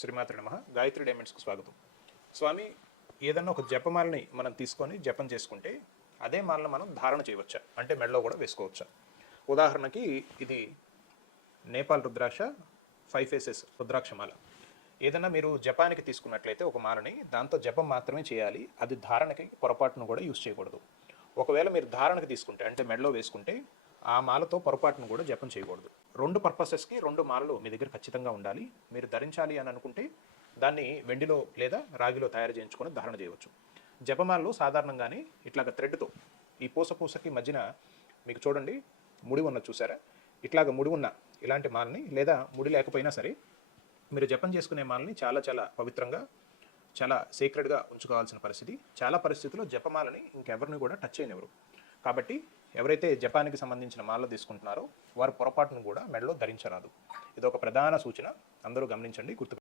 శ్రీమాత్రి నమః. గాయత్రి డైమండ్స్కి స్వాగతం. స్వామి, ఏదన్నా ఒక జపమాలని మనం తీసుకొని జపం చేసుకుంటే అదే మాలను మనం ధారణ చేయవచ్చా, అంటే మెడలో కూడా వేసుకోవచ్చా? ఉదాహరణకి ఇది నేపాల్ రుద్రాక్ష 5 ఫేసెస్ రుద్రాక్షమాల. ఏదన్నా మీరు జపానికి తీసుకున్నట్లయితే ఒక మాలని దాంతో జపం మాత్రమే చేయాలి, అది ధారణకి పొరపాటును కూడా యూజ్ చేయకూడదు. ఒకవేళ మీరు ధారణకి తీసుకుంటే అంటే మెడలో వేసుకుంటే ఆ మాలతో పొరపాటును కూడా జపం చేయకూడదు. 2 పర్పసెస్కి 2 మాలలు మీ దగ్గర ఖచ్చితంగా ఉండాలి. మీరు ధరించాలి అని అనుకుంటే దాన్ని వెండిలో లేదా రాగిలో తయారు చేయించుకొని ధారణ చేయవచ్చు. జపమాలలో సాధారణంగానే ఇట్లాగ థ్రెడ్తో ఈ పూసకి మధ్యన మీకు చూడండి ముడి ఉన్నది చూసారా, ఇట్లాగ ముడి ఉన్న ఇలాంటి మాలని లేదా ముడి లేకపోయినా సరే మీరు జపం చేసుకునే మాలని చాలా చాలా పవిత్రంగా చాలా సీక్రెట్గా ఉంచుకోవాల్సిన పరిస్థితి. చాలా పరిస్థితుల్లో జపమాలని ఇంకెవరిని కూడా టచ్ చేయనివ్వరు. కాబట్టి ఎవరైతే జపానికి సంబంధించిన మాలలో తీసుకుంటున్నారో వారు పొరపాటును కూడా మెడలో ధరించరాదు. ఇది ఒక ప్రధాన సూచన, అందరూ గమనించండి, గుర్తు